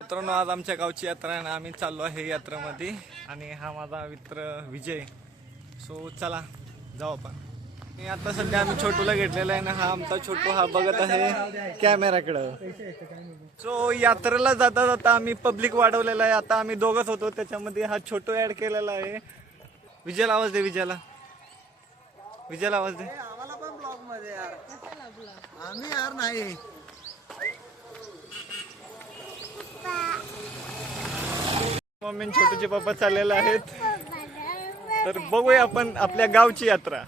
मित्रांनो, आज आमच्या गावची यात्रा आहे ना, आम्ही चाललो आहे यात्रेमध्ये आणि हा माझा मित्र विजय. सो चला जाऊ आपण. आणि आता सध्या आम्ही छोटूला घेतलेला आहे ना, हा आमचा छोटू हा बघत आहे कॅमेराकडं. सो यात्रेला जाता जाता आम्ही पब्लिक वाढवलेला आहे. आता आम्ही दोघंच होतो, त्याच्यामध्ये हा छोटू ऍड केलेला आहे. विजयला आवाज दे, विजयला आवाज दे. आम्हाला पण ब्लॉग मध्ये यार, आम्ही यार नाही. मम्मी छोटूचे पप्पा चाललेले आहेत. तर बघूया आपण आपल्या गावची यात्रा.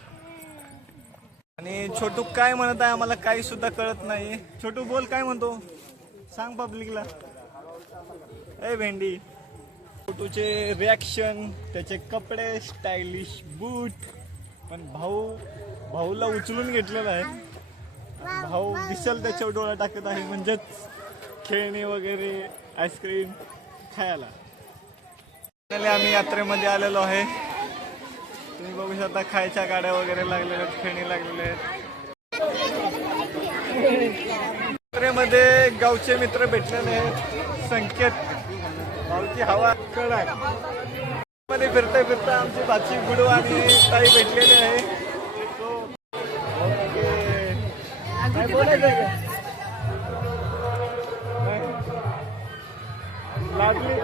आणि छोटू काय म्हणत आहे आम्हाला काही सुद्धा कळत नाही. छोटू बोल, काय म्हणतो सांग पब्लिकला. ए भेंडी. छोटूचे रिॲक्शन, त्याचे कपडे, स्टायलिश बूट. पण भाऊला उचलून घेतलेला आहे. भाऊ दिसेल त्याच्यावर डोळा टाकत आहे, म्हणजेच खेळणी वगैरे आईस्क्रीम खायला. आम्ही यात्रेमध्ये आलेलो आहे. तुम्ही बघू शकता खायच्या गाड्या वगैरे लागलेल्या आहेत, खेळणी लागलेले आहेत. यात्रेमध्ये गावचे मित्र भेटलेले आहेत. संकेत, गावची हवा कडक मध्ये फिरता फिरता आमची भाची गुडू आणि ताई भेटलेले आहे. काय बोलायचं लागली.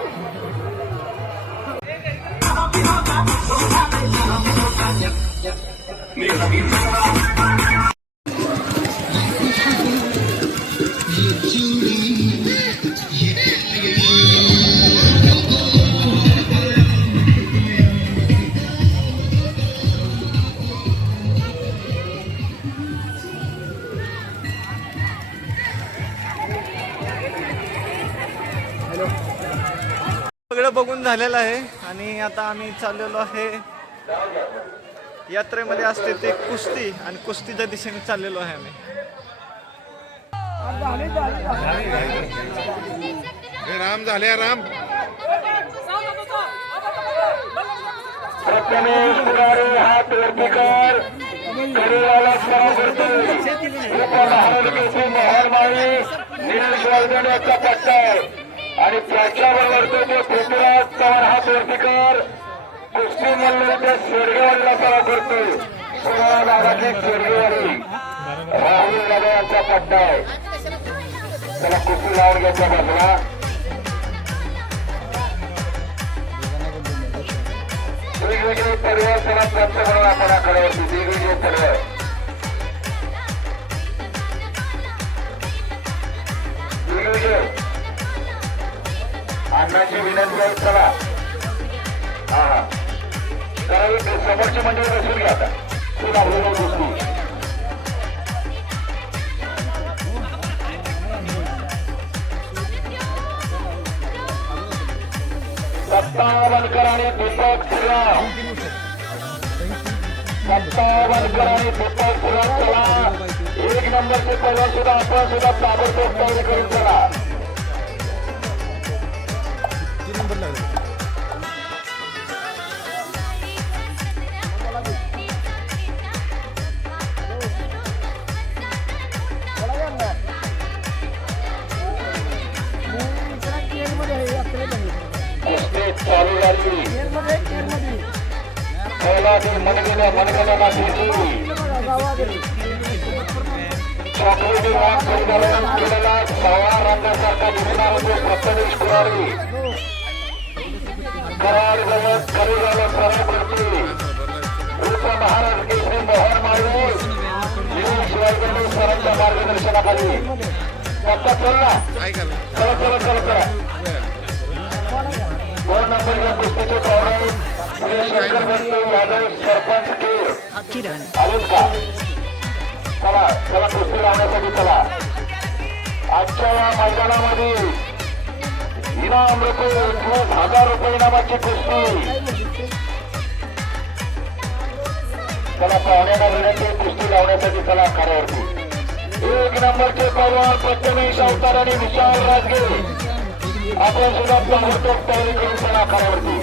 सगळं बघून झालेलं आहे आणि आता आम्ही चाललेलो आहे यात्रेमध्ये असते ते कुस्ती, आणि कुस्तीच्या दिशेने चाललेलो आहे आम्ही. राम झाले राम. आणि त्याच्याबरोबर तो पृथ्वीराज चव्हाण हा तोरतीकर कुस्ती मल्लाच्या शेडगेवाडीला सराव करतोय. दादाची शेडगेवाडी राहुल दादा यांचा पट्टा आहे. त्याला कुस्ती लावून घ्यायच्या बाजूला. वेगवेगळे परिवार त्याला प्राप्त करून आपण आखाड्यावरती वेगवेगळे परिवार. वेगवेगळे अण्णांची विनंती आहे. चला हा जरा एक समोरची मंडळी बसून घ्या. आता खूप आवडून गोष्टी. सत्ता बनकर आणि दीपक श्रीराम, सत्ता बनकर आणि दीपक श्रीराम. चला एक नंबरचे पहिला सुद्धा आपण सुद्धा ताबडतोब तयारी करून चला. चालू झाली मनगेला चॉकलेटी वाघ परिधान केलेला सवा रंगासारखा दिसणार होतो प्रथमेश कुरारी. कराड जवळ करीगाला सराव करते उर्फ महाराज केशरी मोहन माळवे शिवाजी सरांच्या मार्गदर्शनाखाली. पत्ता चला चला चला चला चला. दोन नंबर या कुस्तीचे पाहुणे शंकर यादव सरपंच केर आलेत का? चला चला कुस्ती लावण्यासाठी चला. आजच्या या मैदानामध्ये इनाम रुपये 21,000 रुपये इनामाची कुस्ती. चला पाहुण्यांना विनंती कुस्ती लावण्यासाठी चला आखाड्यावरती. एक नंबरचे पहलवान प्रथमेश अवतार आणि विशाल राजगे आपण सुद्धा ताबडतोब तयारी करून चला आखाड्यावरती.